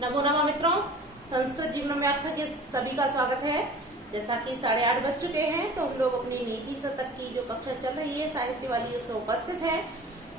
नमो नमः मित्रों, संस्कृत जीवन में आप सभी का स्वागत है। जैसा कि 8:30 बज चुके हैं तो हम लोग अपनी नीति शतक की जो कक्षा चल रही है साहित्य वाली उसमें उपस्थित हैं।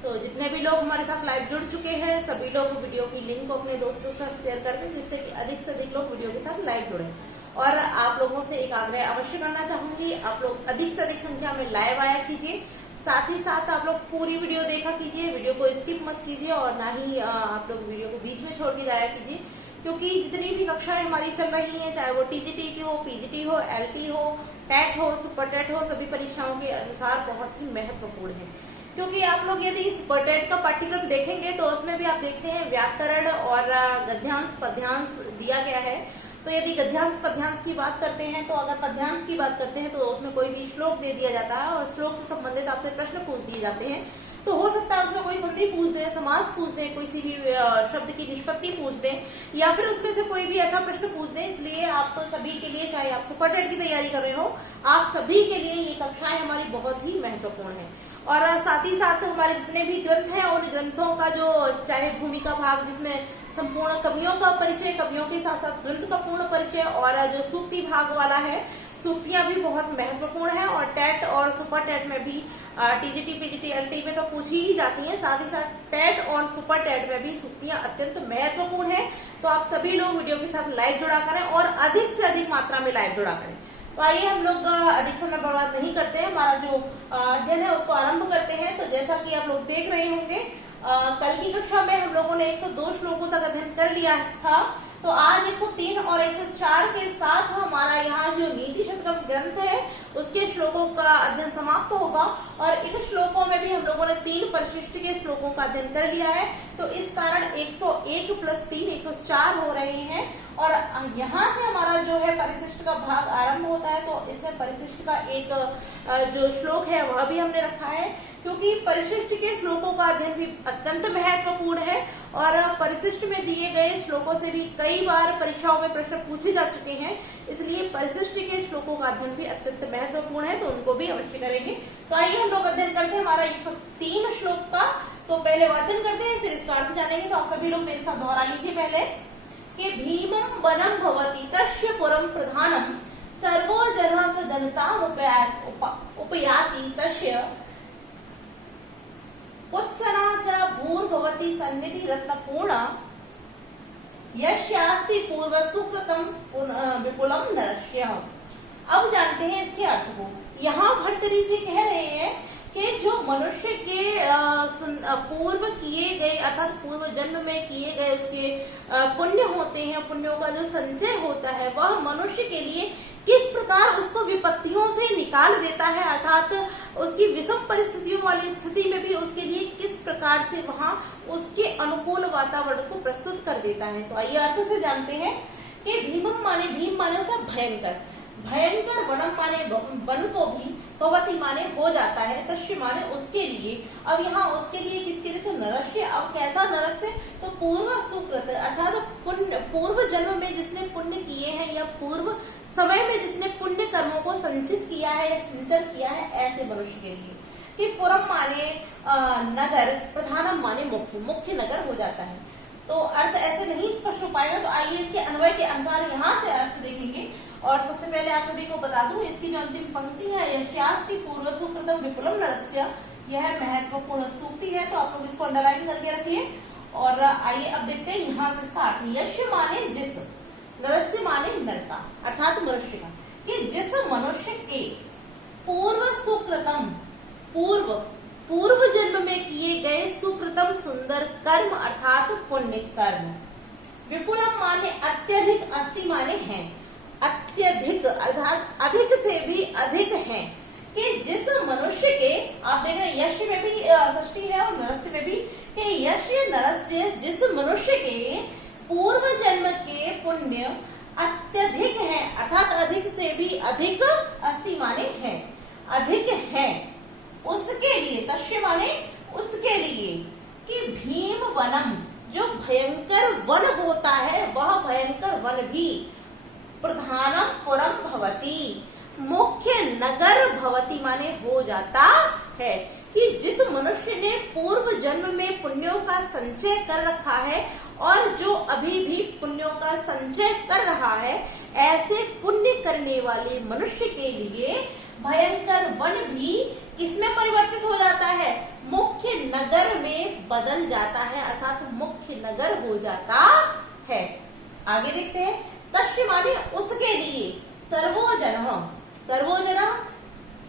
तो जितने भी लोग हमारे साथ लाइव जुड़ चुके हैं सभी लोग वीडियो की लिंक को अपने दोस्तों के साथ शेयर कर दें जिससे कि अधिक से अधिक लोग वीडियो के साथ लाइव जुड़े। और आप लोगों से एक आग्रह अवश्य करना चाहूंगी, आप लोग अधिक से अधिक संख्या में लाइव आया कीजिए। साथ ही साथ आप लोग पूरी वीडियो देखा कीजिए, वीडियो को स्किप मत कीजिए और ना ही आप लोग वीडियो को बीच में छोड़ के जाया कीजिए, क्योंकि जितनी भी कक्षाएं हमारी चल रही हैं, चाहे वो टीजीटी की हो, पीजीटी हो, एलटी हो, टेट हो, सुपर टेट हो, सभी परीक्षाओं के अनुसार बहुत ही महत्वपूर्ण है। क्योंकि आप लोग यदि सुपर टेट का पाठ्यक्रम देखेंगे तो उसमें भी आप देखते हैं व्याकरण और गद्यांश पद्यांश दिया गया है। तो यदि गद्यांश पद्यांश की बात करते हैं तो अगर पद्यांश की बात करते हैं तो उसमें कोई भी श्लोक दे दिया जाता है और श्लोक से संबंधित आपसे प्रश्न पूछ दिए जाते हैं। तो हो सकता है उसमें कोई संधि पूछ दें, समास पूछ दें, किसी भी शब्द की निष्पत्ति पूछ दें या फिर उसमें से कोई भी ऐसा प्रश्न पूछ दें। इसलिए आप सभी के लिए, चाहे आप सुपर टेट की तैयारी कर रहे हो, आप सभी के लिए ये कक्षाएं हमारी बहुत ही महत्वपूर्ण है। और साथ ही साथ हमारे जितने भी ग्रंथ हैं उन ग्रंथों का जो चाहे भूमिका भाग जिसमें संपूर्ण कवियों का परिचय, कवियों के साथ साथ ग्रंथ का पूर्ण परिचय, और जो सूक्ति भाग वाला है, सूक्तियां भी बहुत महत्वपूर्ण है। और टेट और सुपर टेट में भी टीजीटी पीजीटी एलटी में तो पूछी ही जाती हैं, साथ ही साथ टेट और सुपर टेट में भी सूक्तियां अत्यंत महत्वपूर्ण है। तो आप सभी लोग वीडियो के साथ लाइव जुड़ा करें और अधिक से अधिक मात्रा में लाइव जुड़ा करें। तो आइए हम लोग अधिक समय बर्बाद नहीं करते हैं, हमारा जो अध्ययन है उसको आरंभ करते हैं। तो जैसा कि आप लोग देख रहे होंगे कल की कक्षा में हम लोगों ने 102 श्लोकों तक अध्ययन कर लिया था। तो आज 103 और 104 के साथ हमारा यहाँ जो नीति शतकम ग्रंथ है उसके श्लोकों का अध्ययन समाप्त होगा। और इन श्लोकों में भी हम लोगों ने 3 परिशिष्ट के श्लोकों का अध्ययन कर लिया है। तो इस कारण 101 + 3 104 हो रहे हैं। और यहाँ से हमारा जो है परिशिष्ट का भाग आरंभ होता है। तो इसमें परिशिष्ट का एक जो श्लोक है वह भी हमने रखा है, क्योंकि परिशिष्ट के श्लोकों का अध्ययन भी अत्यंत महत्वपूर्ण है। और परिशिष्ट में दिए गए श्लोकों से भी कई बार परीक्षाओं में प्रश्न पूछे जा चुके हैं, इसलिए परिशिष्ट के श्लोकों का अध्ययन भी अत्यंत महत्वपूर्ण है, तो उनको भी अवश्य करेंगे। तो आइए हम लोग अध्ययन करते हैं हमारा 103 श्लोक का। तो पहले वाचन करते हैं, फिर इसका अर्थ जानेंगे। तो आप सभी लोग मेरे साथ दोहरा लीजिए पहले कि भीमं वनं भवति तस्य पुरं प्रधानं सर्वो जनः स जनताम् उपयाति तस्य कुत्सना च भूर्भवति सन्निधि रत्नपूर्ण यस्यास्ति पूर्व सुकृतं विपुलम नरस्य। अब जानते हैं इसके अर्थ को। यहाँ भर्तृहरि जी कह रहे हैं कि जो मनुष्य के पूर्व किए गए अर्थात पूर्व जन्म में किए गए उसके पुण्य होते हैं, पुण्यों का जो संचय होता है वह मनुष्य के लिए किस प्रकार उसको विपत्तियों से निकाल देता है, अर्थात उसकी विषम परिस्थितियों वाली स्थिति में भी उसके लिए किस प्रकार से वहां उसके अनुकूल वातावरण को प्रस्तुत कर देता है। तो आइए अर्थ से जानते हैं कि भीमम माने, भीम माने होता है भयंकर, भयंकर, वनम माने वन को भी, भवती माने हो जाता है, तस्य माने उसके लिए। अब यहाँ उसके लिए किसके लिए? तो नरस्य। अब कैसा नरस्य? तो पूर्व सुकृत अर्थात पुण्य, पूर्व जन्म में जिसने पुण्य किए हैं या पूर्व समय में जिसने पुण्य कर्मों को संचित किया है या सिंचन किया है, ऐसे मनुष्य के लिए। कि पुरम माने नगर, प्रधानम माने मुख्य, मुख्य नगर हो जाता है। तो अर्थ ऐसे नहीं स्पष्ट हो पाएगा। तो आइए इसके अन्वय के अनुसार यहाँ से अर्थ देखेंगे। और सबसे पहले आप सभी को बता दूं इसकी जो अंतिम पंक्ति है, यस्यास्ति पूर्व सुकृतं विपुलम नरस्य, यह महत्वपूर्ण सूक्ति है। तो आप लोग इसको अंडरलाइन करके रखिए। और आइए अब देखते हैं यहाँ से इसका अर्थ। यश माने जिस, नरस्य माने नर का अर्थात मनुष्य का, कि जिस मनुष्य के पूर्व सुकृतम, पूर्व जन्म में किए गए सुकृतम सुंदर कर्म अर्थात पुण्य कर्म, विपुलम माने अत्यधिक, अस्ति माने है, अत्यधिक अर्थात अधिक से भी अधिक है। कि जिस मनुष्य के, आप देख रहे हैं यश में भी षष्ठी है और नरस्य में भी, कि यश नरस्य जिस मनुष्य के पूर्व जन्म के पुण्य अत्यधिक है अर्थात अधिक से भी अधिक, अस्ति माने है, अधिक है, उसके लिए, तस्य माने उसके लिए, कि भीम वनम जो भयंकर वन होता है वह भयंकर वन भी प्रधानम पुरम भवति, मुख्य नगर भवति माने हो जाता है। कि जिस मनुष्य ने पूर्व जन्म में पुण्यों का संचय कर रखा है और जो अभी भी पुण्यों का संचय कर रहा है, ऐसे पुण्य करने वाले मनुष्य के लिए भयंकर वन भी किसमें परिवर्तित हो जाता है? मुख्य नगर में बदल जाता है, अर्थात मुख्य नगर हो जाता है। आगे देखते हैं, तस्य माने उसके लिए, सर्वोजन, सर्वोजन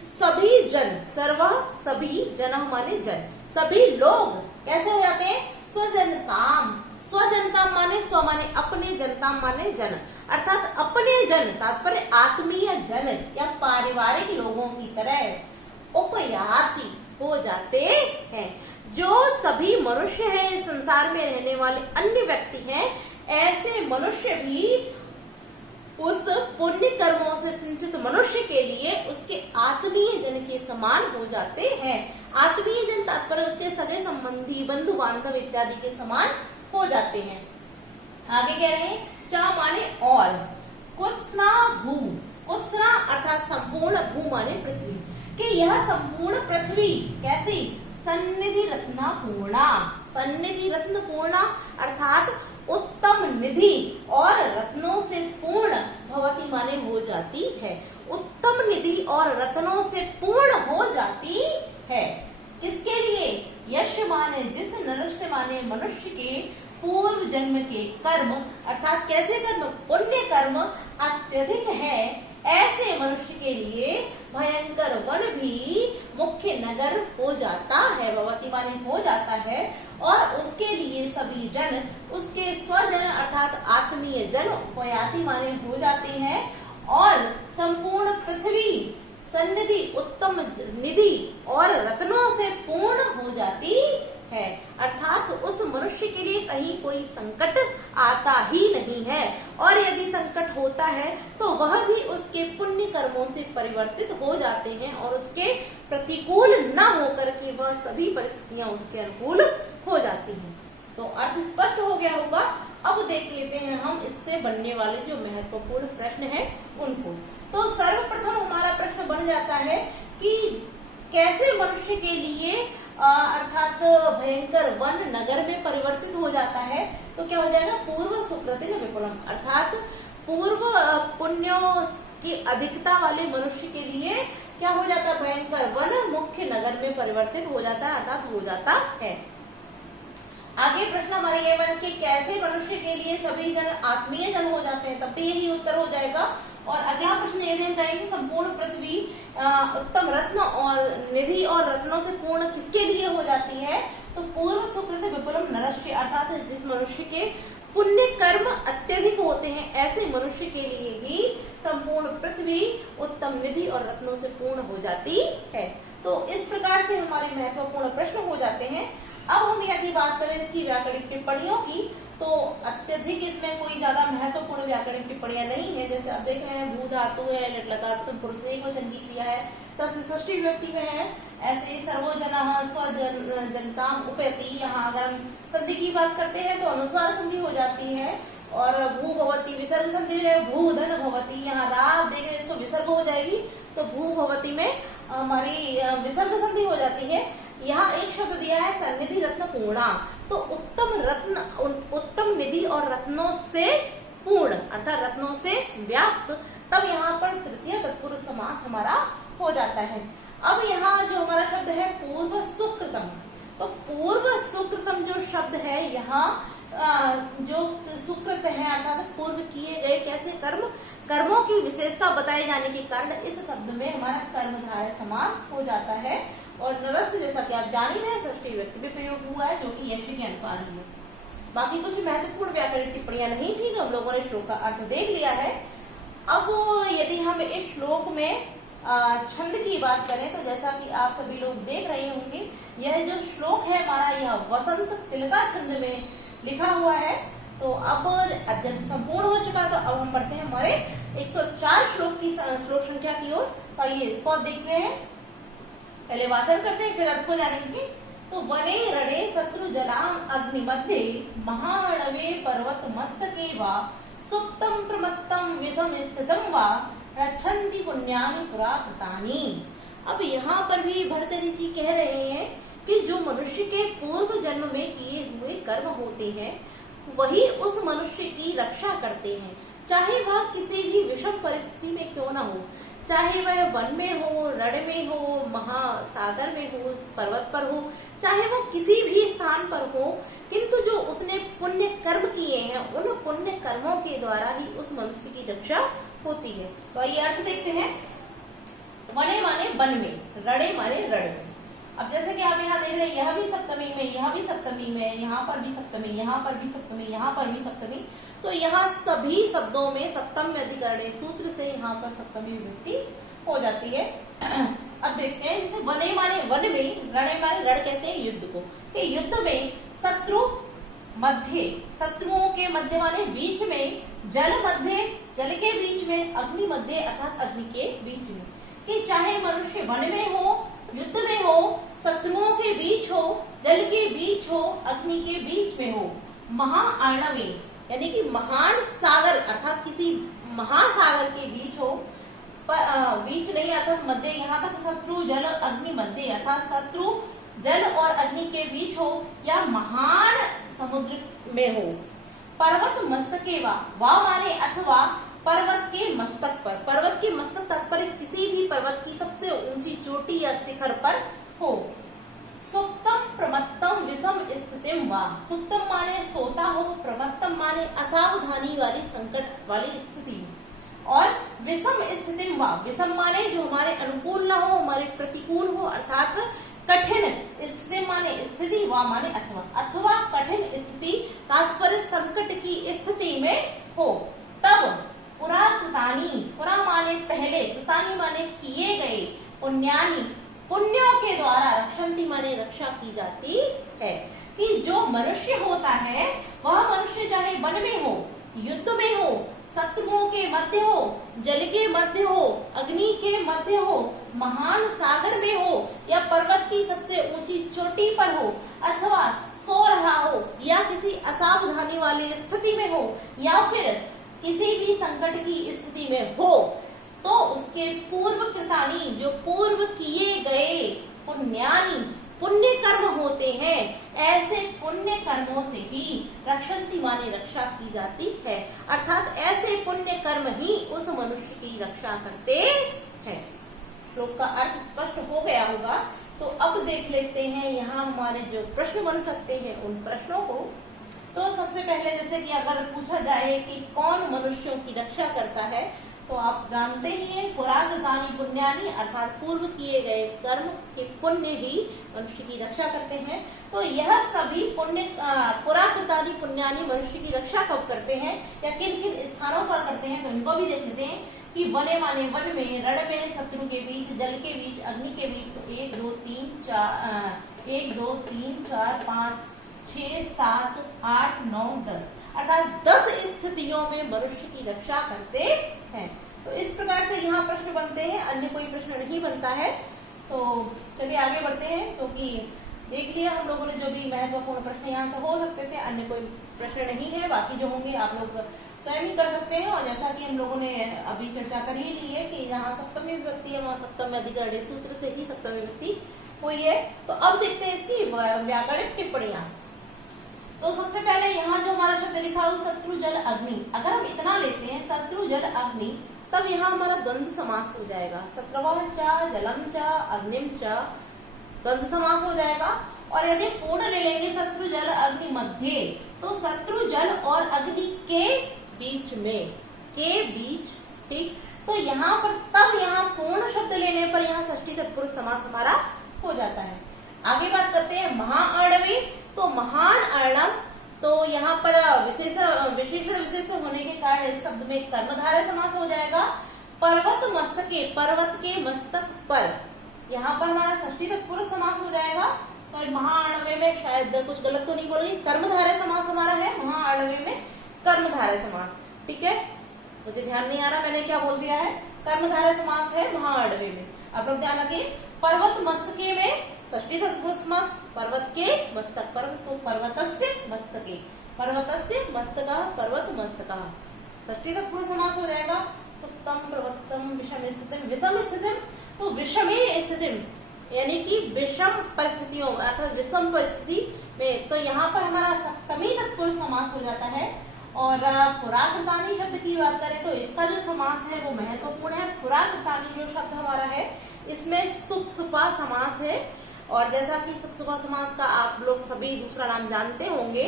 सभी जन, सर्व सभी, जन माने जन, सभी लोग कैसे हो जाते हैं? स्वजनताम, स्वजनता माने स्व माने अपने, जनता माने जन, अर्थात अपने जन तात्पर्य आत्मीय जन या पारिवारिक लोगों की तरह उपयाति हो जाते हैं। जो सभी मनुष्य हैं, इस संसार में रहने वाले अन्य व्यक्ति हैं, ऐसे मनुष्य भी उस पुण्य कर्मों से सिंचित मनुष्य के लिए उसके आत्मीय जन के समान हो जाते हैं। आत्मीय जन तात्पर्य उसके सगे संबंधी, बंधु बांधव इत्यादि के समान हो जाते हैं। आगे कह रहे हैं, चा माने और, कुत्सना भू, कुत्सना अर्थात संपूर्ण, भू माने पृथ्वी, कि यह संपूर्ण पृथ्वी कैसी? सन्निधि रत्ना पूर्णा, सन्निधि रत्न पूर्णा अर्थात उत्तम निधि और रत्नों से पूर्ण, भवती माने हो जाती है, उत्तम निधि और रत्नों से पूर्ण हो जाती है। किसके लिए? यश माने जिस, नरस्य माने मनुष्य के पूर्व जन्म के कर्म, अर्थात कैसे कर्म? पुण्य कर्म अत्यधिक है, ऐसे मनुष्य के लिए भयंकर वन भी मुख्य नगर हो जाता है, भवती माने हो जाता है, और उसके लिए सभी जन, उसके स्वजन अर्थात आत्मीय जन उपयाति माने हो जाते हैं, और संपूर्ण पृथ्वी सन्निधि, उत्तम निधि और रत्नों से पूर्ण हो जाती है, अर्थात उस मनुष्य के लिए कहीं कोई संकट आता ही नहीं है, और यदि संकट होता है तो वह भी उसके पुण्य कर्मों से परिवर्तित हो जाते हैं और उसके प्रतिकूल न होकर के वह सभी परिस्थितियां उसके अनुकूल हो जाती हैं। तो अर्थ स्पष्ट हो गया होगा। अब देख लेते हैं हम इससे बनने वाले जो महत्वपूर्ण प्रश्न है उनको। तो सर्वप्रथम हमारा प्रश्न बन जाता है कि कैसे मनुष्य के लिए अर्थात भयंकर वन नगर में परिवर्तित हो जाता है? तो क्या हो जाएगा? पूर्व सुकृतिन विपुलम, अर्थात पूर्व पुण्यों की अधिकता वाले मनुष्य के लिए क्या हो जाता है? भयंकर वन मुख्य नगर में परिवर्तित हो जाता है, अर्थात हो जाता है। आगे प्रश्न हमारे ये बन के कैसे मनुष्य के लिए सभी जन आत्मीय जन हो जाते हैं, तब भी यही उत्तर हो जाएगा। और अगला प्रश्न यदि हम कहेंगे संपूर्ण पृथ्वी उत्तम रत्न और निधि और रत्नों से पूर्ण किसके लिए हो जाती है? तो पूर्व सुकृत विपुलम नरस्य, अर्थात जिस मनुष्य के पुण्य कर्म अत्यधिक होते हैं, ऐसे मनुष्य के लिए ही संपूर्ण पृथ्वी उत्तम निधि और रत्नों से पूर्ण हो जाती है। तो इस प्रकार से हमारे महत्वपूर्ण प्रश्न हो जाते हैं। अब हम यदि बात करें इसकी व्याकरणिक टिप्पणियों की, तो अत्यधिक इसमें कोई ज्यादा महत्वपूर्ण व्याकरणिक टिप्पणियां नहीं है। जैसे आप देख रहे हैं, भू धातु है, लट लकार प्रथम पुरुष से कोई तंगी क्रिया है, तस्य षष्ठी व्यक्ति में है। ऐसे सर्वोजनः स्वजनताम उपयति, यहाँ अगर हम संधि की बात करते हैं तो अनुस्वार संधि हो जाती है, और भू भवती विसर्ग संधि हो जाएगी, भू धन भवती, यहाँ रा देख रहे इसको विसर्ग हो जाएगी, तो भू भवती में हमारी विसर्ग संधि हो जाती है। यहाँ एक शब्द दिया है सन्निधि रत्न पूर्णा, तो उत्तम रत्न, उत्तम निधि और रत्नों से पूर्ण अर्थात रत्नों से व्याप्त, तब यहाँ पर तृतीय तत्पुरुष समास हमारा हो जाता है। अब यहाँ जो हमारा शब्द है पूर्व सुकृतम, तो पूर्व सुकृतम जो शब्द है यहाँ जो सुकृत है अर्थात पूर्व किए गए कैसे कर्म, कर्मों की विशेषता बताए जाने के कारण इस शब्द में हमारा कर्मधारय समास हो जाता है। और नरस्य जैसा कि आप जान ही रहे षष्ठी व्यक्ति में प्रयोग हुआ है, जो कि यश के अनुसार ही है। बाकी कुछ महत्वपूर्ण व्याकरणिक टिप्पणियां नहीं थी, तो हम लोगों ने श्लोक का अर्थ देख लिया है। अब यदि हम इस श्लोक में छंद की बात करें, तो जैसा कि आप सभी लोग देख रहे होंगे, यह जो श्लोक है हमारा, यह वसंत तिलका छंद में लिखा हुआ है। तो अब अध्ययन संपूर्ण हो चुका है, तो अब हम बढ़ते हैं हमारे 104 श्लोक की श्लोक संख्या की ओर। तो ये इसको देखते हैं, पहले वाचन करते हैं फिर अर्थ को जानेंगे। तो वने रणे शत्रु जलाम अग्नि मध्य महाणवे पर्वत मस्तके वा सुप्तम प्रमत्तम विषम स्थितम वा रक्षन्ति पुण्यानि पुराततानि। अब यहाँ पर भी भर्तृहरि जी कह रहे हैं कि जो मनुष्य के पूर्व जन्म में किए हुए कर्म होते हैं वही उस मनुष्य की रक्षा करते हैं, चाहे वह किसी भी विषम परिस्थिति में क्यों ना हो, चाहे वह वन में हो, रण में हो, महासागर में हो, पर्वत पर हो, चाहे वो किसी भी स्थान पर हो, किंतु जो उसने पुण्य कर्म किए हैं उन पुण्य कर्मों के द्वारा ही उस मनुष्य की रक्षा होती है। तो आइए अर्थ देखते हैं। वने माने वन में, रणे माने रण में। अब जैसे कि आप यहाँ देख रहे हैं, यह भी सप्तमी में, यह भी सप्तमी में, यहाँ पर भी सप्तमी, यहाँ पर भी सप्तमी, यहाँ पर भी सप्तमी, तो यहाँ सभी शब्दों में सप्तम अधिकरणे सूत्र से यहाँ पर सप्तमी विभक्ति हो जाती है। अब देखते हैं, जैसे वने माने वन में, रणे माने रण कहते हैं युद्ध को, कि युद्ध में शत्रु मध्य, शत्रुओं के मध्य माने बीच में, जल मध्य जल के बीच में, अग्नि मध्य अर्थात अग्नि के बीच में, कि चाहे मनुष्य वन में हो, युद्ध में हो, शत्रुओं के बीच हो, जल के बीच हो, अग्नि के बीच में हो, महाआर्णवे यानी कि महान सागर अर्थात किसी महासागर के बीच हो, बीच नहीं अर्थात मध्य, यहाँ तक शत्रु जल अग्नि मध्य अर्थात शत्रु जल और अग्नि के बीच हो, या महान समुद्र में हो। पर्वत मस्तके वा माने अथवा पर्वत के मस्तक पर, पर्वत के मस्तक तात्पर्य किसी भी पर्वत की सबसे ऊंची चोटी या शिखर पर हो। सुप्तम प्रमत्तम विषम स्थितिम वा, सुप्तम माने सोता हो, प्रमत्तम माने असावधानी वाली संकट वाली स्थिति, और विषम स्थितिम वा, विषम माने जो हमारे अनुकूल न हो, हमारे प्रतिकूल हो अर्थात कठिन स्थिति माने स्थिति, वा माने अथवा कठिन स्थिति तात्पर्य संकट की स्थिति में हो। तब पुरा कृतानि, पुरा माने पहले, कृतानि माने किए गए, पुण्यानि पुण्यों के द्वारा, रक्षन्ति माने रक्षा की जाती है। कि जो मनुष्य होता है वह मनुष्य चाहे वन में हो, युद्ध में हो, शत्रुओं के मध्य हो, जल के मध्य हो, अग्नि के मध्य हो, महान सागर में हो, या पर्वत की सबसे ऊंची चोटी पर हो, अथवा सो रहा हो, या किसी असावधानी वाली स्थिति में हो, या फिर किसी भी संकट की स्थिति में हो, तो उसके पूर्व कृतानि जो पूर्व किए गए, पुण्यानि पुण्य कर्म होते हैं, ऐसे पुण्य कर्मों से ही रक्षन्ति माने रक्षा की जाती है, अर्थात ऐसे पुण्य कर्म ही उस मनुष्य की रक्षा करते हैं। श्लोक का अर्थ स्पष्ट हो गया होगा। तो अब देख लेते हैं यहाँ हमारे जो प्रश्न बन सकते हैं उन प्रश्नों को। तो सबसे पहले जैसे कि अगर पूछा जाए कि कौन मनुष्यों की रक्षा करता है, तो आप जानते ही हैं पुराकृतानि पुण्यानि अर्थात पूर्व किए गए कर्म के पुण्य ही मनुष्य की रक्षा करते हैं। तो यह सभी पुण्य पुराकृतानि पुण्यानि मनुष्य की रक्षा कब करते हैं या किन किन स्थानों पर करते हैं, तो इनको भी देख लेते हैं। कि वने माने वन में, रण में शत्रु के बीच, जल के बीच, अग्नि के बीच, तो 1 2 3 4 5 6 7 8 9 10 अर्थात 10 स्थितियों में मनुष्य की रक्षा करते हैं। तो इस प्रकार से यहाँ प्रश्न बनते हैं, अन्य कोई प्रश्न नहीं बनता है। तो चलिए आगे बढ़ते हैं, क्योंकि देख लिया हम लोगों ने जो भी महत्वपूर्ण प्रश्न यहाँ से हो सकते थे, अन्य कोई प्रश्न नहीं है। बाकी जो होंगे आप लोग स्वयं ही कर सकते हैं। और जैसा कि हम लोगों ने अभी चर्चा कर ही ली है कि जहाँ सप्तमी विभक्ति है वहाँ सप्तम अधिकरणे सूत्र से ही सप्तमी विभक्ति हुई है। तो अब देखते हैं इसकी व्याकरणिक टिप्पणियां। तो सबसे पहले यहाँ जो हमारा शब्द लिखा है शत्रु जल अग्नि, अगर हम इतना लेते हैं शत्रु जल अग्नि, तब यहाँ हमारा द्वंद्व समास हो जाएगा। शत्रवः च जलम च अग्निम च द्वंद्व समास हो जाएगा। और यदि पूर्ण ले लेंगे शत्रु जल अग्नि मध्य, तो शत्रु जल और अग्नि के बीच में, के बीच, ठीक। तो यहाँ पर तब यहाँ पूर्ण शब्द लेने पर यहाँ षष्ठी तत्पुरुष समास हमारा हो जाता है। आगे बात करते हैं महाअर्णवी। तो महान अर्णव, तो यहाँ पर विशेषण विशेष होने के कारण इस शब्द में कर्मधारय समास हो जाएगा। पर्वत मस्तके, पर्वत के मस्तक पर, यहाँ पर हमारा षष्ठी तत्पुरुष समास हो जाएगा। सॉरी, महाअर्णवे में शायद कुछ गलत तो नहीं बोल रही, कर्मधारय समास हमारा है महाअर्णवे में, कर्मधारय समास, ठीक है। मुझे ध्यान नहीं आ रहा मैंने क्या बोल दिया है, कर्मधारय समास है महाअर्णवे में। आप लोग ध्यान रखिए। पर्वत मस्तके में षष्ठी तत्पुरुष समास, पर्वत के मस्तक पर, तो पर्वतस्य मस्तके, पर्वतस्य मस्तकः, पर्वत मस्तकः, षष्ठी तत्पुरुष समास हो जाएगा। सुप्तम प्रवत्तम विषम स्थितिम, विषम स्थितिम, तो विषमे स्थिति यानी कि विषम परिस्थितियों में अर्थात विषम परिस्थिति में, तो यहाँ पर हमारा सप्तमी तत्पुरुष समास हो जाता है। और पुराकृतानी शब्द की बात करें तो इसका जो समास है वो महत्वपूर्ण है। पुराकृतानी जो शब्द हमारा है इसमें सुप्सुपा समास है, और जैसा कि सुप्सुपा समास का आप लोग सभी दूसरा नाम जानते होंगे,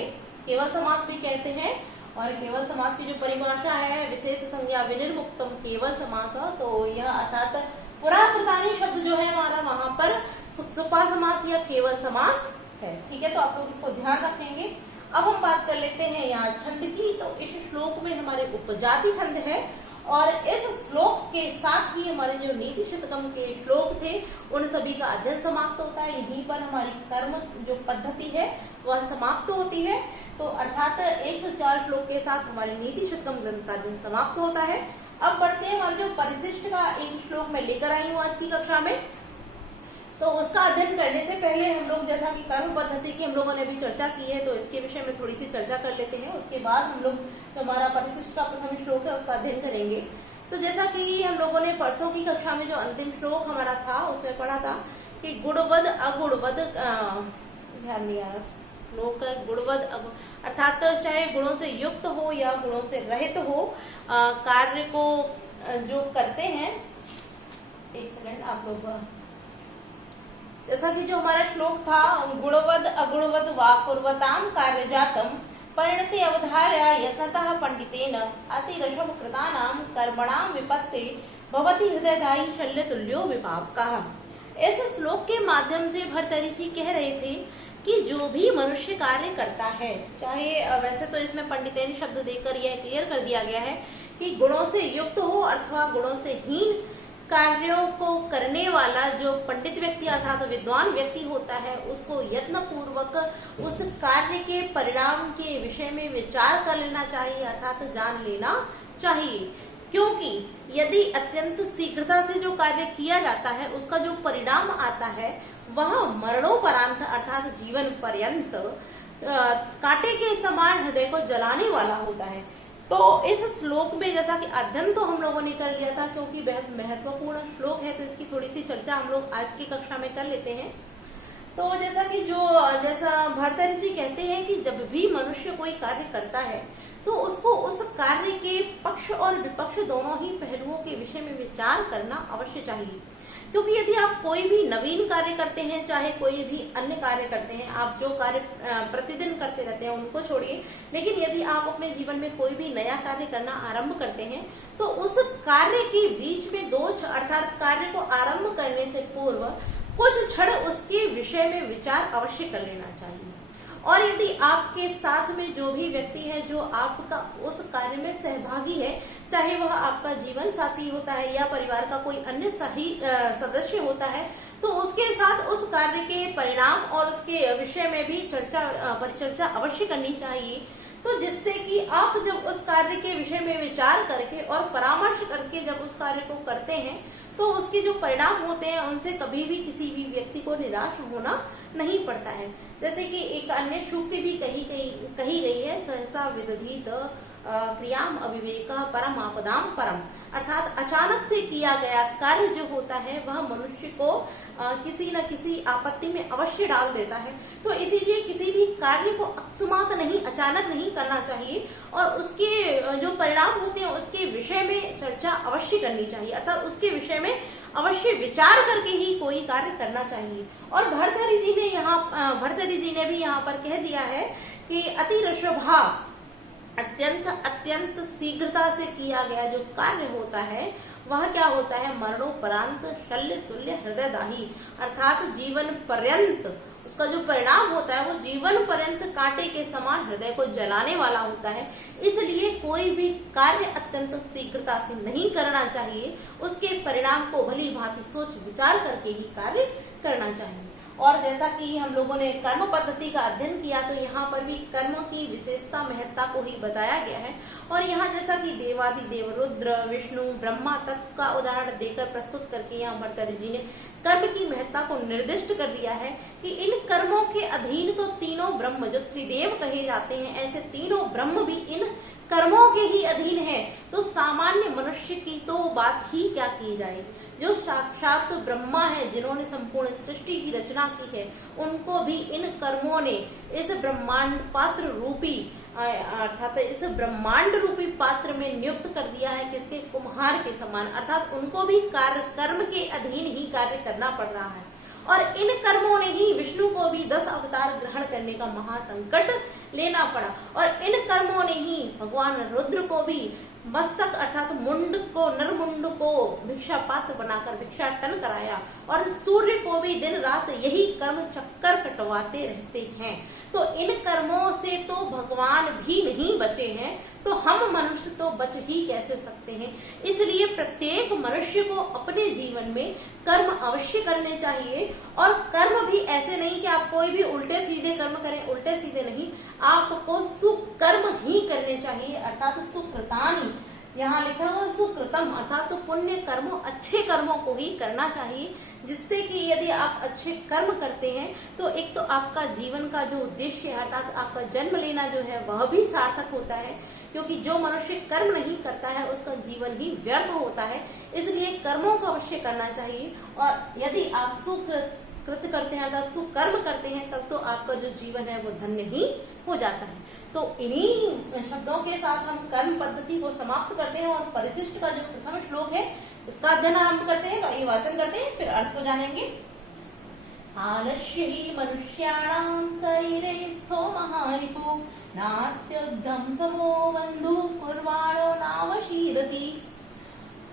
केवल समास भी कहते हैं। और केवल समास की जो परिभाषा है विशेष संज्ञा विनिर्मुक्तम केवल समास, तो यह अर्थात पुराकृतानी शब्द जो है हमारा वहां पर सुप्सुपा समास या केवल समास है। ठीक है, तो आप लोग इसको ध्यान रखेंगे। अब हम बात कर लेते हैं यहाँ छंद की। तो इस श्लोक में हमारे उपजाति छंद है, और इस श्लोक के साथ ही हमारे जो नीति शतकम के श्लोक थे उन सभी का अध्ययन समाप्त होता है। यहीं पर हमारी कर्म जो पद्धति है वह समाप्त होती है। तो अर्थात 104 श्लोक के साथ हमारे नीति शतकम ग्रंथ का अध्ययन समाप्त होता है। अब बढ़ते हैं हमारे जो परिशिष्ट का एक श्लोक में लेकर आई हूँ आज की कक्षा में, तो उसका अध्ययन करने से पहले हम लोग जैसा कि कर्म पद्धति की हम लोगों ने भी चर्चा की है, तो इसके विषय में थोड़ी सी चर्चा कर लेते हैं। उसके बाद हम लोग जो हमारा परिशिष्ट का प्रथम श्लोक है उसका अध्ययन करेंगे। तो जैसा कि हम लोगों ने परसों की कक्षा में जो अंतिम श्लोक हमारा था उसमें पढ़ा था कि गुणवद अगुणवद, ध्यान दिया श्लोक है गुणवद अर्थात चाहे गुणों से युक्त हो या गुणों से रहित हो, कार्य को जो करते हैं, एक सेकंड आप लोग, जैसा कि जो हमारा श्लोक था गुणवद अगुणवद वा कुर्वताम कार्य जातम परिणति अवधार्य यत्नतः पंडितेन अतिरशम कृतानाम कर्मणाम विपत्ति भवति हृदयदायी शल्य तुल्यो विपाकः। इस श्लोक के माध्यम से भर्तृहरि कह रहे थे कि जो भी मनुष्य कार्य करता है, चाहे वैसे तो इसमें पंडितेन शब्द देकर यह क्लियर कर दिया गया है कि गुणों से युक्त हो अथवा गुणों से हीन कार्यों को करने वाला जो पंडित व्यक्ति अर्थात तो विद्वान व्यक्ति होता है, उसको यत्न पूर्वक उस कार्य के परिणाम के विषय में विचार कर लेना चाहिए अर्थात जान लेना चाहिए। क्योंकि यदि अत्यंत शीघ्रता से जो कार्य किया जाता है उसका जो परिणाम आता है वह मरणोपरांत अर्थात जीवन पर्यंत कांटे के समान हृदय को जलाने वाला होता है। तो इस श्लोक में जैसा कि अध्ययन तो हम लोगों ने कर लिया था, क्योंकि बेहद महत्वपूर्ण श्लोक है, तो इसकी थोड़ी सी चर्चा हम लोग आज की कक्षा में कर लेते हैं। तो जैसा भर्तृहरि जी कहते हैं कि जब भी मनुष्य कोई कार्य करता है तो उसको उस कार्य के पक्ष और विपक्ष दोनों ही पहलुओं के विषय में विचार करना अवश्य चाहिए। क्योंकि यदि आप कोई भी नवीन कार्य करते हैं, चाहे कोई भी अन्य कार्य करते हैं, आप जो कार्य प्रतिदिन करते रहते हैं उनको छोड़िए, लेकिन यदि आप अपने जीवन में कोई भी नया कार्य करना आरंभ करते हैं तो उस कार्य के बीच में अर्थात कार्य को आरंभ करने से पूर्व कुछ क्षण उसके विषय में विचार अवश्य कर लेना चाहिए। और यदि आपके साथ में जो भी व्यक्ति है जो आपका उस कार्य में सहभागी है, चाहे वह आपका जीवन साथी होता है या परिवार का कोई अन्य सदस्य होता है, तो उसके साथ उस कार्य के परिणाम और उसके विषय में भी परिचर्चा अवश्य करनी चाहिए। तो जिससे कि आप जब उस कार्य के विषय में विचार करके और परामर्श करके जब उस कार्य को करते हैं तो उसके जो परिणाम होते हैं उनसे कभी भी किसी भी व्यक्ति को निराश होना नहीं पड़ता है। जैसे कि एक अन्य सूक्ति भी कही गई है, सहसा विदधीत क्रियाम अविवेक परम आपदाम परम, अर्थात अचानक से किया गया कार्य जो होता है वह मनुष्य को किसी न किसी आपत्ति में अवश्य डाल देता है। तो इसीलिए किसी भी कार्य को अकस्मात नहीं, अचानक नहीं करना चाहिए और उसके जो परिणाम होते हैं उसके विषय में चर्चा अवश्य करनी चाहिए, अर्थात उसके विषय में अवश्य विचार करके ही कोई कार्य करना चाहिए। और भर्तृहरि जी ने भी यहाँ पर कह दिया है कि अतिरशभा अत्यंत शीघ्रता से किया गया जो कार्य होता है वह क्या होता है, मरणोपरांत शल्य तुल्य हृदयदाही, अर्थात जीवन पर्यंत उसका जो परिणाम होता है वो जीवन पर्यंत कांटे के समान हृदय को जलाने वाला होता है। इसलिए कोई भी कार्य अत्यंत शीघ्रता से नहीं करना चाहिए, उसके परिणाम को भली भांति सोच विचार करके ही कार्य करना चाहिए। और जैसा कि हम लोगों ने कर्म पद्धति का अध्ययन किया तो यहाँ पर भी कर्म की विशेषता महत्ता को ही बताया गया है। और यहाँ जैसा कि देवादिदेव रुद्र विष्णु ब्रह्मा तक का उदाहरण देकर प्रस्तुत करके यहाँ भर्तृहरि जी ने कर्म की महत्ता को निर्दिष्ट कर दिया है कि इन कर्मों के अधीन तो तीनों ब्रह्म जो त्रिदेव कहे जाते हैं, ऐसे तीनों ब्रह्म भी इन कर्मों के ही अधीन है। तो सामान्य मनुष्य की तो बात ही क्या की जाए, जो साक्षात ब्रह्मा है, जिन्होंने संपूर्ण सृष्टि की रचना की है, उनको भी इन कर्मों ने इस ब्रह्मांड पात्र रूपी अर्थात इस ब्रह्मांड रूपी पात्र में नियुक्त कर दिया है, किसके? कुम्हार के समान। अर्थात उनको भी कर्म के अधीन ही कार्य करना पड़ रहा है। और इन कर्मों ने ही विष्णु को भी 10 अवतार ग्रहण करने का महासंकट लेना पड़ा, और इन कर्मों ने ही भगवान रुद्र को भी मस्तक अर्थात मुंड को, नरमुंड को भिक्षा पात्र बनाकर भिक्षाटन कराया, और सूर्य को भी दिन रात यही कर्म चक्कर कटवाते रहते हैं। तो इन कर्मों से तो भगवान भी नहीं बचे हैं, तो हम मनुष्य तो बच ही कैसे सकते हैं। इसलिए प्रत्येक मनुष्य को अपने जीवन में कर्म अवश्य करने चाहिए, और कर्म भी ऐसे नहीं कि आप कोई भी उल्टे सीधे कर्म करें, उल्टे सीधे नहीं, आपको सुकर्म ही करने चाहिए, अर्थात सुकृतानि। यहाँ लिखा हुआ सुकृतम, अर्थात तो पुण्य कर्मों, अच्छे कर्मों को ही करना चाहिए, जिससे कि यदि आप अच्छे कर्म करते हैं तो एक तो आपका जीवन का जो उद्देश्य है, अर्थात आपका जन्म लेना जो है वह भी सार्थक होता है, क्योंकि जो मनुष्य कर्म नहीं करता है उसका जीवन ही व्यर्थ होता है। इसलिए कर्मों को अवश्य करना चाहिए, और यदि आप सुकृत करते हैं अर्थात सुकर्म करते हैं, तब तो आपका जो जीवन है वो धन्य ही हो जाता है। तो इन्हीं शब्दों के साथ हम कर्म पद्धति को समाप्त करते हैं, और परिशिष्ट का जो प्रथम श्लोक है इसका अध्ययन आरंभ करते हैं। तो ये वाचन करते हैं, फिर अर्थ को जानेंगे। आलस्य हि मनुष्याणां शरीरे स्थो महारिपु नास्त्युद्धं समो बन्धु कुर्वाणो नावशीदति।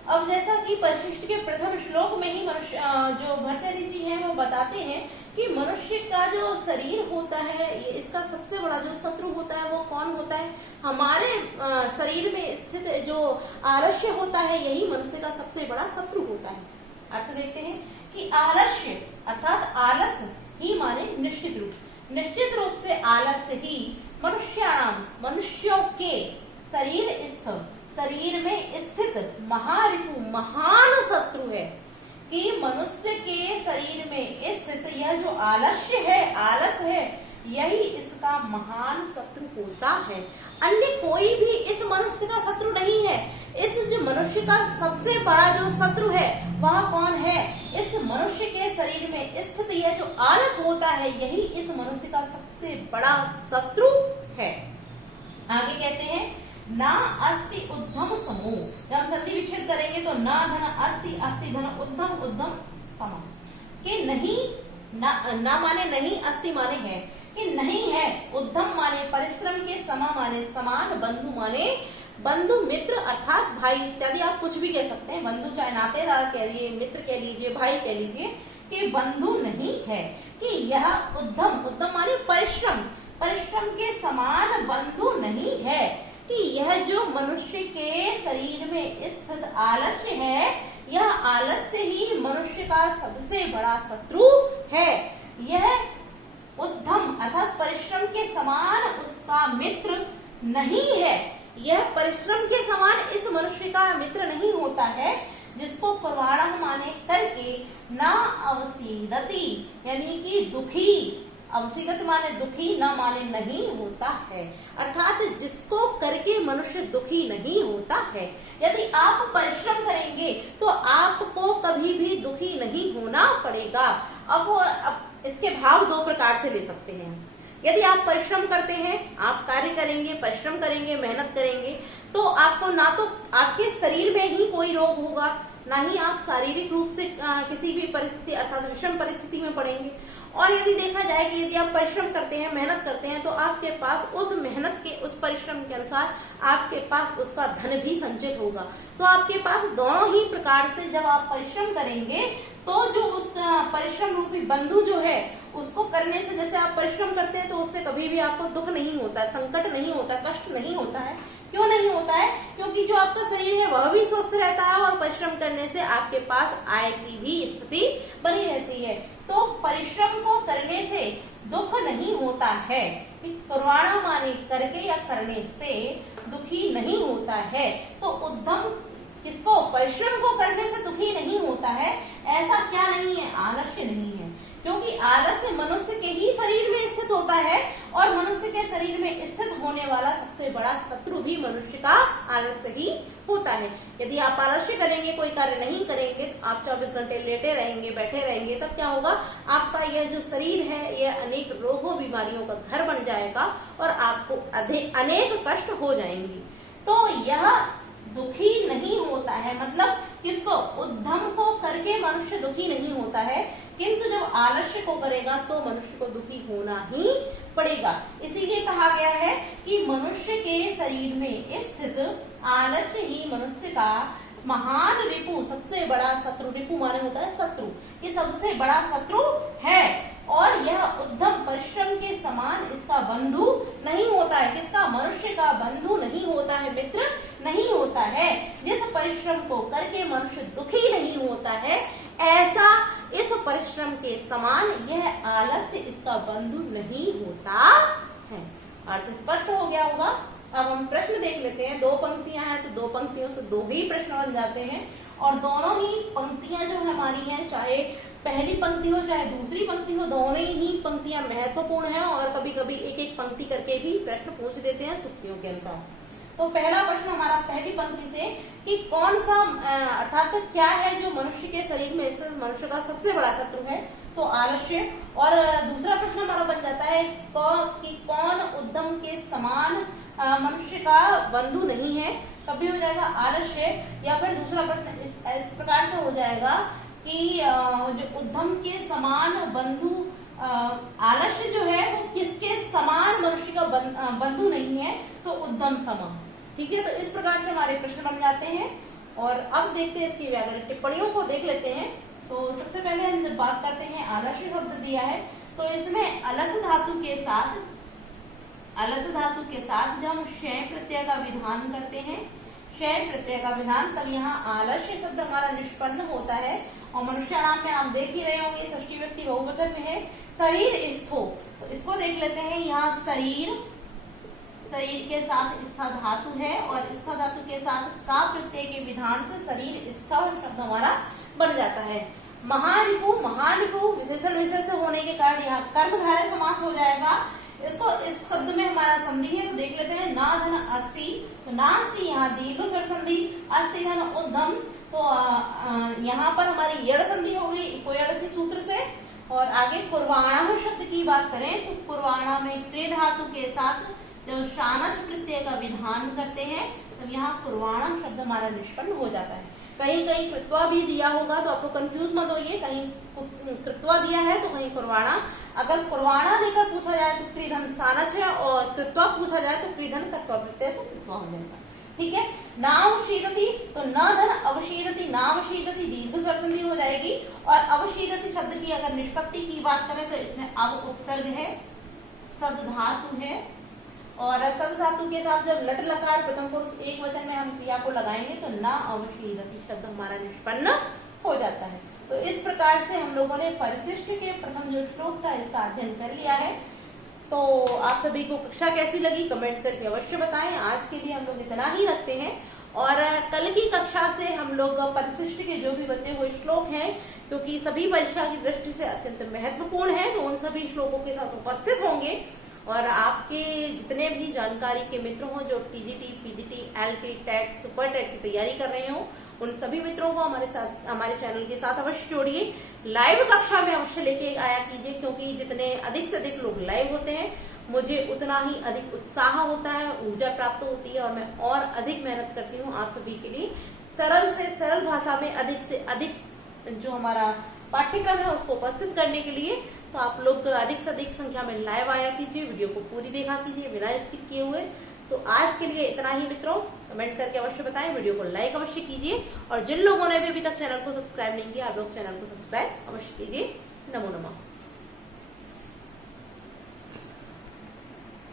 अब जैसा कि परिशिष्ट के प्रथम श्लोक में ही मनुष्य जो भर्तृहरि जी हैं वो बताते हैं कि मनुष्य का जो शरीर होता है, इसका सबसे बड़ा जो शत्रु होता है वो कौन होता है? हमारे शरीर में स्थित जो आलस्य होता है, यही मनुष्य का सबसे बड़ा शत्रु होता है। अर्थ देखते हैं कि आलस्य अर्थात आलस ही माने निश्चित रूप से आलस्य ही मनुष्यों के शरीर में स्थित महारिपु महान शत्रु है। कि मनुष्य के शरीर में स्थित यह जो आलस्य है, आलस है, यही इसका महान शत्रु होता है। अन्य कोई भी इस मनुष्य का शत्रु नहीं है। इस जो मनुष्य का सबसे बड़ा जो शत्रु है वह कौन है? इस मनुष्य के शरीर में स्थित यह जो आलस होता है, यही इस मनुष्य का सबसे बड़ा शत्रु है। आगे कहते हैं ना अस्ति उद्धम समूह। जब हम संधि विच्छेद करेंगे तो ना धन अस्ति, अस्ति धन उद्धम, उद्धम सम। कि नहीं, ना माने नहीं, अस्ति माने है, कि नहीं है, उद्धम माने परिश्रम के, समा माने समान, बंधु माने बंधु मित्र अर्थात भाई इत्यादि, आप कुछ भी कह सकते हैं। बंधु चाहे नातेदार कह लीजिए, मित्र कह लीजिए, भाई कह लीजिए, कि बंधु नहीं है। कि यह उद्धम माने परिश्रम के समान बंधु नहीं है। कि यह जो मनुष्य के शरीर में स्थित आलस्य है, यह आलस्य ही मनुष्य का सबसे बड़ा शत्रु है। यह उद्धम अर्थात परिश्रम के समान उसका मित्र नहीं है। यह परिश्रम के समान इस मनुष्य का मित्र नहीं होता है, जिसको कुर्वाणा माने करके ना अवसीदति यानी कि दुखी, अवसीदत माने दुखी, न माने नहीं होता है। अर्थात जिसको करके मनुष्य दुखी नहीं होता है। यदि आप परिश्रम करेंगे तो आपको कभी भी दुखी नहीं होना पड़ेगा। अब इसके भाव दो प्रकार से ले सकते हैं। यदि आप परिश्रम करते हैं, आप कार्य करेंगे, परिश्रम करेंगे, मेहनत करेंगे, तो आपको ना तो आपके शरीर में ही कोई रोग होगा, ना ही आप शारीरिक रूप से किसी भी परिस्थिति अर्थात विषम परिस्थिति में पड़ेंगे। और यदि देखा जाए कि यदि आप परिश्रम करते हैं, मेहनत करते हैं, तो आपके पास उस मेहनत के, उस परिश्रम के अनुसार आपके पास उसका धन भी संचित होगा। तो आपके पास दोनों ही प्रकार से जब आप परिश्रम करेंगे तो जो उस परिश्रम रूपी बंधु जो है उसको करने से, जैसे आप परिश्रम करते हैं तो उससे कभी भी आपको दुख नहीं होता है, संकट नहीं होता, कष्ट नहीं होता है। क्यों नहीं होता है? क्योंकि जो आपका शरीर है वह भी स्वस्थ रहता है, और परिश्रम करने से आपके पास आय की भी स्थिति बनी रहती है। तो परिश्रम को करने से दुख नहीं होता है। कुर्वाणा माने करके या करने से दुखी नहीं होता है। तो उद्धम किसको? परिश्रम को करने से दुखी नहीं होता है। ऐसा क्या नहीं है? आलस्य नहीं है, क्योंकि आलस्य मनुष्य के ही शरीर में स्थित होता है, और मनुष्य के शरीर में स्थित होने वाला सबसे बड़ा शत्रु भी मनुष्य का आलस्य ही होता है। यदि आप आलस्य करेंगे, कोई कार्य नहीं करेंगे, आप 24 घंटे लेटे रहेंगे, बैठे रहेंगे, तब क्या होगा, आपका यह जो शरीर है यह अनेक रोगों बीमारियों का घर बन जाएगा और आपको अनेक कष्ट हो जाएंगे। तो यह दुखी नहीं होता है, मतलब किसको, उद्यम को करके मनुष्य दुखी नहीं होता है, किंतु जब आलस्य को करेगा तो मनुष्य को दुखी होना ही पड़ेगा। इसीलिए कहा गया है कि मनुष्य के शरीर में स्थित आलस्य ही मनुष्य का महान रिपु, सबसे बड़ा शत्रु, रिपु माने होता है शत्रु, ये सबसे बड़ा शत्रु है और यह उद्यम परिश्रम के समान इसका बंधु नहीं होता है। किसका, मनुष्य का बंधु नहीं होता है, मित्र नहीं होता है। जिस परिश्रम को करके मनुष्य दुखी नहीं होता है, ऐसा इस परिश्रम के समान यह आलस्य इसका बंधु नहीं होता है। अर्थ स्पष्ट हो गया होगा। अब हम प्रश्न देख लेते हैं। 2 पंक्तियां हैं तो 2 पंक्तियों से 2 ही प्रश्न बन जाते हैं और दोनों ही पंक्तियां जो हमारी हैं, चाहे पहली पंक्ति हो चाहे दूसरी पंक्ति हो, दोनों ही पंक्तियां महत्वपूर्ण हैं और कभी कभी एक एक पंक्ति करके भी प्रश्न पूछ देते हैं सुक्तियों के अनुसार। तो पहला प्रश्न हमारा पहली पंक्ति से कि कौन सा अर्थात क्या है जो मनुष्य के शरीर में स्थित मनुष्य का सबसे बड़ा शत्रु है, तो आलस्य। और दूसरा प्रश्न हमारा बन जाता है कि कौन उद्यम के समान मनुष्य का बंधु नहीं है, तब भी हो जाएगा आलस्य। या फिर दूसरा प्रश्न इस प्रकार से हो जाएगा कि जो उद्यम के समान बंधु आलस्य जो है वो किसके समान मनुष्य का बंधु नहीं है, तो उद्यम समान। ठीक है, तो इस प्रकार से हमारे प्रश्न बन जाते हैं। और अब देखते हैं इसकी व्याकरण टिप्पणियों को देख लेते हैं। तो सबसे पहले हम जब बात करते हैं, आलस्य शब्द दिया है तो इसमें अलस धातु के साथ जब हम क्षय प्रत्यय का विधान करते हैं, क्षय प्रत्यय का विधान, तब यहाँ आलस्य शब्द हमारा निष्पन्न होता है। और मनुष्य नाम में आप देख ही रहे होंगे षष्ठी व्यक्ति बहुवचन में है। शरीर स्थो, तो इसको देख लेते हैं। यहाँ शरीर के साथ स्था धातु है और स्था धातु के साथ का प्रत्यय के विधान से शरीर स्था शब्द हमारा बन जाता है। महारिपु विशेषण विशेष होने के कारण यहाँ कर्मधारय समास हो जाएगा। इसको इस शब्द में हमारा संधि है तो देख लेते हैं। ना धन अस्ति, तो ना अस्ति यहाँ दीर्घ स्वर संधि, अस्ति धन उद्यम, तो यहाँ पर हमारी यड़ संधि हो गई कोयड़सी सूत्र से। और आगे कुर्वाणा शब्द की बात करें तो कुर्वाणा में क्रे धातु के साथ जब शानच प्रत्यय का विधान करते हैं तब यहाँ कुर्वाणा शब्द हमारा निष्पन्न हो जाता है। कहीं कहीं कृत्वा भी दिया होगा तो आप लोग कंफ्यूज मत होइए, कहीं कृत्वा दिया है तो कहीं कुर्वाणा। अगर कुर्वाणा देकर पूछा जाए तो क्रीधन सानच है और कृत्वा पूछा जाए तो क्रीधन कत्वा प्रत्यय से कृत्वा हो जाएगा। ठीक है, नावशीदति, तो न धन अवशीदति, नावशीदति दीर्घ स्वर संधि हो जाएगी। और अवशीदति शब्द की अगर निष्पत्ति की बात करें तो इसमें अव उपसर्ग है, सद धातु है और सद धातु के साथ जब लट लकार प्रथम पुरुष एक वचन में हम क्रिया को लगाएंगे तो न अवशीदति शब्द हमारा निष्पन्न हो जाता है। तो इस प्रकार से हम लोगों ने परिशिष्ट के प्रथम जो श्लोक था इसका अध्ययन कर लिया है। तो आप सभी को कक्षा कैसी लगी कमेंट करके अवश्य बताएं। आज के लिए हम लोग इतना ही रखते हैं और कल की कक्षा से हम लोग परिशिष्ट के जो भी बचे हुए श्लोक हैं, क्योंकि सभी परीक्षा की दृष्टि से अत्यंत महत्वपूर्ण है, तो उन सभी श्लोकों के साथ उपस्थित होंगे। और आपके जितने भी जानकारी के मित्र हों जो TGT, PGT, LT, TET, super TET की तैयारी कर रहे हो, उन सभी मित्रों को हमारे चैनल के साथ अवश्य जोड़िए। लाइव कक्षा में अवश्य लेके आया कीजिए, क्योंकि जितने अधिक से अधिक लोग लाइव होते हैं मुझे उतना ही अधिक उत्साह होता है, ऊर्जा प्राप्त होती है और मैं और अधिक मेहनत करती हूँ आप सभी के लिए सरल से सरल भाषा में अधिक से अधिक जो हमारा पाठ्यक्रम है उसको उपस्थित करने के लिए। तो आप लोग अधिक से अधिक संख्या में लाइव आया कीजिए, वीडियो को पूरी देखा कीजिए बिना स्किप किए हुए। तो आज के लिए इतना ही मित्रों, कमेंट करके अवश्य बताएं, वीडियो को लाइक अवश्य कीजिए और जिन लोगों ने भी अभी तक चैनल को सब्सक्राइब नहीं किया आप लोग चैनल को सब्सक्राइब अवश्य कीजिए। नमो नमः।